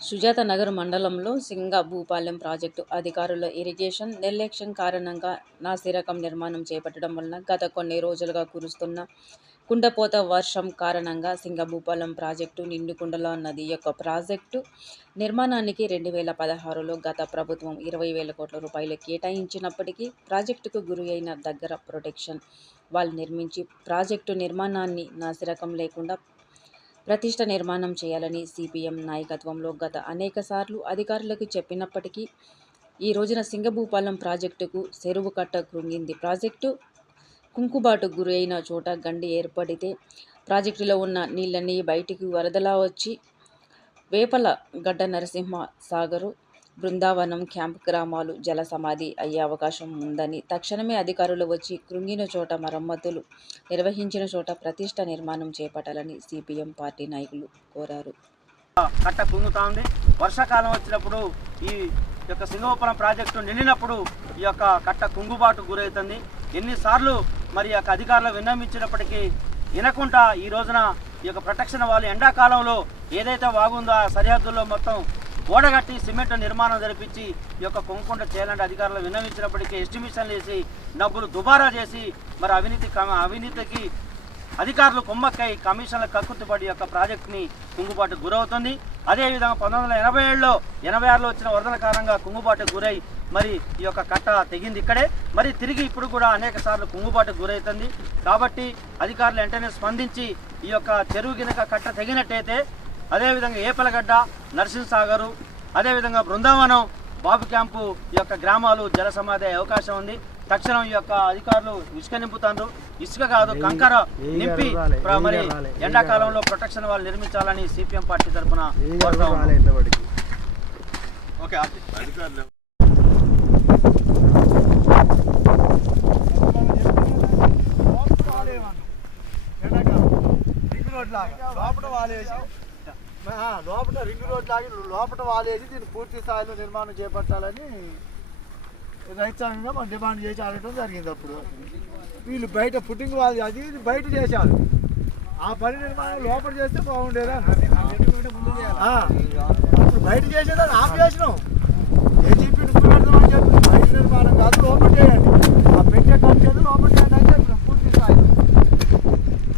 సుజాత నగర్ మండలంలో సింగభూపాలెం ప్రాజెక్టు అధికారుల ఇరిగేషన్ నిర్లక్ష్యం కారణంగా నాసిరకం నిర్మాణం చేపట్టడం వలన గత కొన్ని రోజులుగా కురుస్తున్న కుండపోత వర్షం కారణంగా సింగభూపాలెం ప్రాజెక్టు నిండుకుండలో నది యొక్క ప్రాజెక్టు నిర్మాణానికి రెండు వేల పదహారులో గత ప్రభుత్వం ఇరవై వేల కోట్ల రూపాయలు కేటాయించినప్పటికీ ప్రాజెక్టుకు గురి అయిన దగ్గర ప్రొటెక్షన్ వాళ్ళు నిర్మించి ప్రాజెక్టు నిర్మాణాన్ని నాసిరకం లేకుండా ప్రతిష్ట నిర్మాణం చేయాలని సిపిఎం నాయకత్వంలో గత అనేక సార్లు అధికారులకు చెప్పినప్పటికీ ఈ రోజున సింగభూపాలెం ప్రాజెక్టుకు చెరువు కట్ట కృంగింది. ప్రాజెక్టు కుంకుబాటుకు గురైన చోట గండి ఏర్పడితే ప్రాజెక్టులో ఉన్న నీళ్ళన్నీ బయటికి వరదలా వచ్చి వేపల గడ్డ నరసింహ సాగరు బృందావనం క్యాంప్ గ్రామాలు జల సమాధి అయ్యే అవకాశం ఉందని తక్షణమే అధికారులు వచ్చి కృంగిన చోట మరమ్మతులు నిర్వహించిన చోట ప్రతిష్ట నిర్మాణం చేపట్టాలని సిపిఎం పార్టీ నాయకులు కోరారు. కట్ట కుంగుతా ఉంది. వర్షాకాలం వచ్చినప్పుడు ఈ యొక్క సింగోపురం ప్రాజెక్టు నిండినప్పుడు ఈ యొక్క కట్ట కుంగుబాటు గురవుతుంది. ఎన్నిసార్లు మరి యొక్క అధికారులు విన్నమించినప్పటికీ వినకుండా ఈ రోజున ఈ యొక్క ప్రొటెక్షన్ వాళ్ళు ఎండాకాలంలో ఏదైతే వాగుందో ఆ సరిహద్దుల్లో మొత్తం గోడగట్టి సిమెంట్ నిర్మాణం జరిపించి ఈ యొక్క కుంకుంట చేయాలంటే అధికారులు విన్నవించినప్పటికీ ఎస్టిమేషన్లు వేసి డబ్బులు దుబారా చేసి మరి అవినీతి అవినీతికి అధికారులు కుమ్మక్కై కమిషన్ల కక్కుర్తిపడి యొక్క ప్రాజెక్టుని కుంగుబాటు గురవుతుంది. అదేవిధంగా పంతొమ్మిది వందల ఎనభై ఏడులో ఎనభై ఆరులో వచ్చిన వరదల కారణంగా కుంగుబాటు గురై మరి ఈ యొక్క కట్ట తెగింది ఇక్కడే. మరి తిరిగి ఇప్పుడు కూడా అనేక సార్లు కుంగుబాటు గురవుతుంది కాబట్టి అధికారులు వెంటనే స్పందించి ఈ యొక్క చెరువు గినక కట్ట తెగినట్టయితే అదేవిధంగా ఏపలగడ్డ నరసింహసాగరు అదేవిధంగా బృందావనం బాబు క్యాంపు ఈ యొక్క గ్రామాలు జలసమాధి అవకాశం ఉంది. తక్షణం ఈ యొక్క అధికారులు ఇసుక నింపుతారు ఇసుక కాదు కంకర నింపి మరి ఎండాకాలంలో ప్రొటెక్షన్ వాళ్ళు నిర్మించాలని సిపిఎం పార్టీ తరఫున. ఓకే అధికారులు లోపల వాలేసి లోపల రింగ్ రోడ్ లాగి లోపల వాలేసి దీన్ని పూర్తి స్థాయిలో నిర్మాణం చేపట్టాలని రైతాంగంగా మనం డిమాండ్ చేసి అడగడం జరిగింది అప్పుడు. వీళ్ళు బయట పుట్టింగ్ వాళ్ళు అది ఇది బయట చేశారు. ఆ పని నిర్మాణం లోపల చేస్తే బాగుండేదా ఆ, అప్పుడు బయట చేసేదాన్ని ఆఫ్ చేసినాం ఏజీపీ పెడదామని చెప్పి బయట నిర్మాణం కాదు లోపల చేయండి. ఆ పెట్టే ఖర్చు లోపల చేయండి అని చెప్పినాం పూర్తి స్థాయిలో.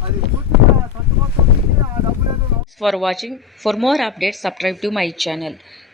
అది పూర్తిగా ఖర్చు మొత్తం ఆ డబ్బులు for watching for more updates subscribe to my channel